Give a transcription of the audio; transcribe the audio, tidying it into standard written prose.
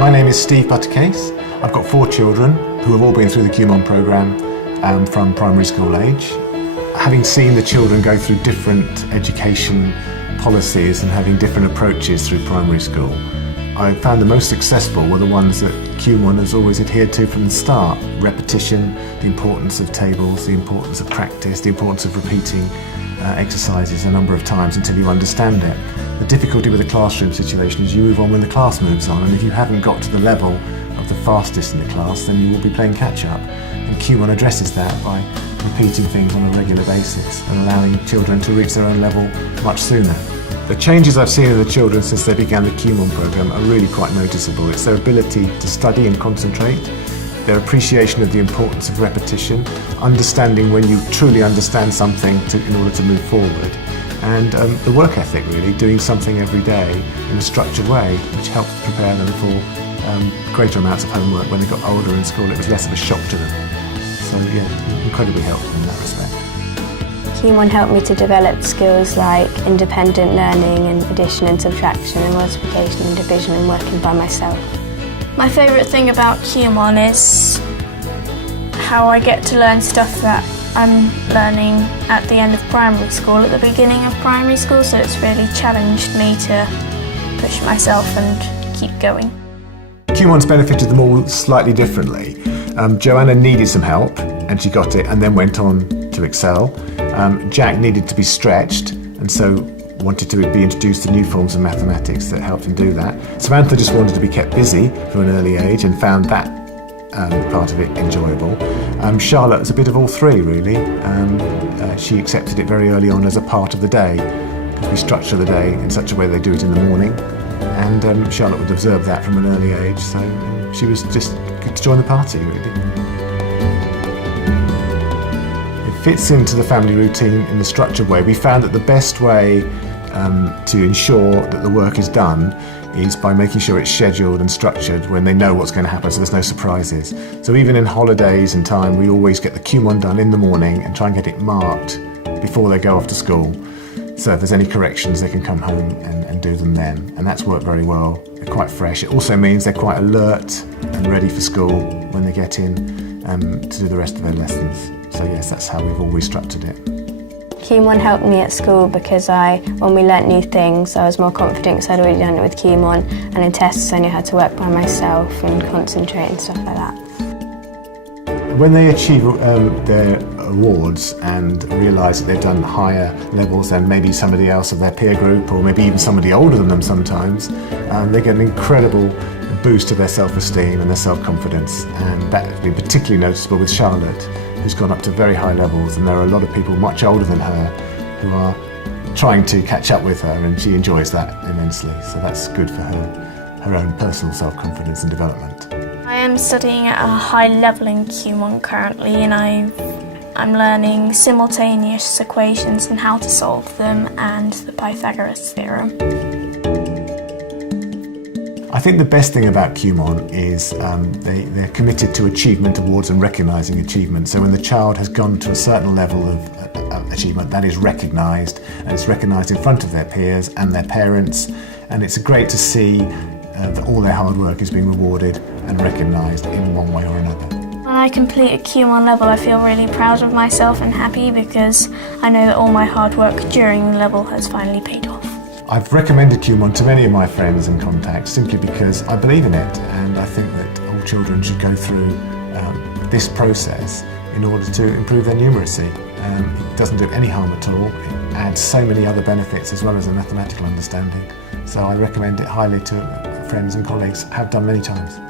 My name is Steve Buttercase. I've got 4 children who have all been through the Kumon programme from primary school age. Having seen the children go through different education policies and having different approaches through primary school, I found the most successful were the ones that Kumon has always adhered to from the start. Repetition, the importance of tables, the importance of practice, the importance of repeating exercises a number of times until you understand it. The difficulty with a classroom situation is you move on when the class moves on, and if you haven't got to the level of the fastest in the class, then you will be playing catch up. And Kumon addresses that by repeating things on a regular basis and allowing children to reach their own level much sooner. The changes I've seen in the children since they began the Kumon programme are really quite noticeable. It's their ability to study and concentrate, their appreciation of the importance of repetition, understanding when you truly understand something in order to move forward, and the work ethic really, doing something every day in a structured way, which helps prepare them for greater amounts of homework when they got older in school. It was less of a shock to them. So yeah, incredibly helpful in that respect. Kumon helped me to develop skills like independent learning and addition and subtraction and multiplication and division and working by myself. My favourite thing about Kumon is how I get to learn stuff that I'm learning at the end of primary school, at the beginning of primary school, so it's really challenged me to push myself and keep going. Kumon's benefited them all slightly differently. Joanna needed some help and she got it and then went on to excel. Jack needed to be stretched and so wanted to be introduced to new forms of mathematics that helped him do that. Samantha just wanted to be kept busy from an early age and found that part of it enjoyable. Charlotte was a bit of all three really. She accepted it very early on as a part of the day because we structure the day in such a way they do it in the morning, and Charlotte would observe that from an early age, so she was just good to join the party really. It fits into the family routine in a structured way. We found that the best way to ensure that the work is done is by making sure it's scheduled and structured when they know what's going to happen, so there's no surprises. So even in holidays and time, we always get the Kumon done in the morning and try and get it marked before they go off to school. So if there's any corrections, they can come home and do them then. And that's worked very well. They're quite fresh. It also means they're quite alert and ready for school when they get in to do the rest of their lessons. So yes, that's how we've always structured it. Kumon helped me at school because when we learnt new things, I was more confident because I'd already done it with Kumon, and in tests I knew how to work by myself and concentrate and stuff like that. When they achieve their awards and realise that they've done higher levels than maybe somebody else of their peer group, or maybe even somebody older than them sometimes, they get an incredible boost to their self-esteem and their self-confidence, and that has been particularly noticeable with Charlotte, who's gone up to very high levels, and there are a lot of people much older than her who are trying to catch up with her, and she enjoys that immensely, so that's good for her own personal self-confidence and development. I am studying at a high level in Kumon currently, and I'm learning simultaneous equations and how to solve them, and the Pythagoras theorem. I think the best thing about Kumon is they're committed to achievement awards and recognising achievement. So when the child has gone to a certain level of achievement, that is recognised, and it's recognised in front of their peers and their parents, and it's great to see that all their hard work is being rewarded and recognised in one way or another. When I complete a Kumon level, I feel really proud of myself and happy because I know that all my hard work during the level has finally paid off. I've recommended Kumon to many of my friends and contacts simply because I believe in it, and I think that all children should go through this process in order to improve their numeracy. It doesn't do any harm at all. It adds so many other benefits as well as a mathematical understanding. So I recommend it highly to friends and colleagues. I have done many times.